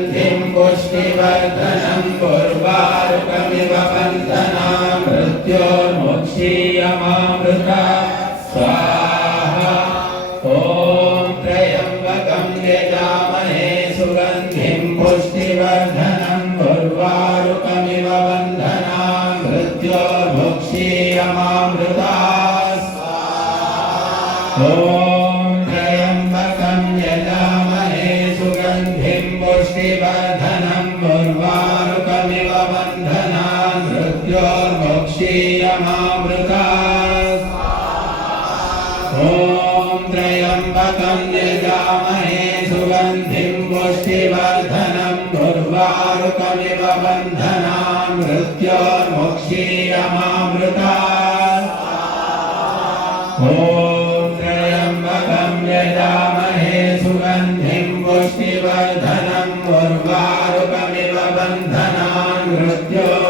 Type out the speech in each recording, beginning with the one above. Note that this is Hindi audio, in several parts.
सुगन्धिं पुष्टिवर्धनं पुर्वारुकमिव वन्दना मृत्योर्मुक्षीयमामृता। स्वाहा। ॐ त्र्यम्बकं यजामहे सुगन्धिं पुष्टिवर्धनं पुर्वारुकमिव वन्दना मृत्योर्मुक्षीयमामृता। ॐ मृत्योर्मुक्षीयमामृता ॐ त्र्यम्बकं यजामहे सुगन्धिं पुष्टिवर्धनं मुर्वारुकमिव बन्धना मृत्योर्मुक्षीयमामृता ॐ त्र्यम्बकं यजामहे सुगन्धिं पुष्टिवर्धनं उर्वारुकमिव बन्धनान् मृत्योर्मुक्षीयमामृता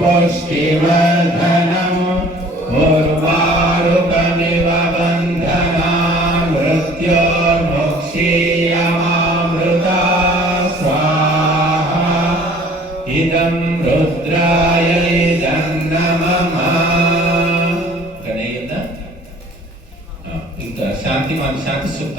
पुष्टिवर्धनम् उर्वारुकमिव बन्धना मृत्योर्मुक्षीयमामृता स्वाहा इदं रुद्राय इदं नमः शान्ति शान्ति सूक्त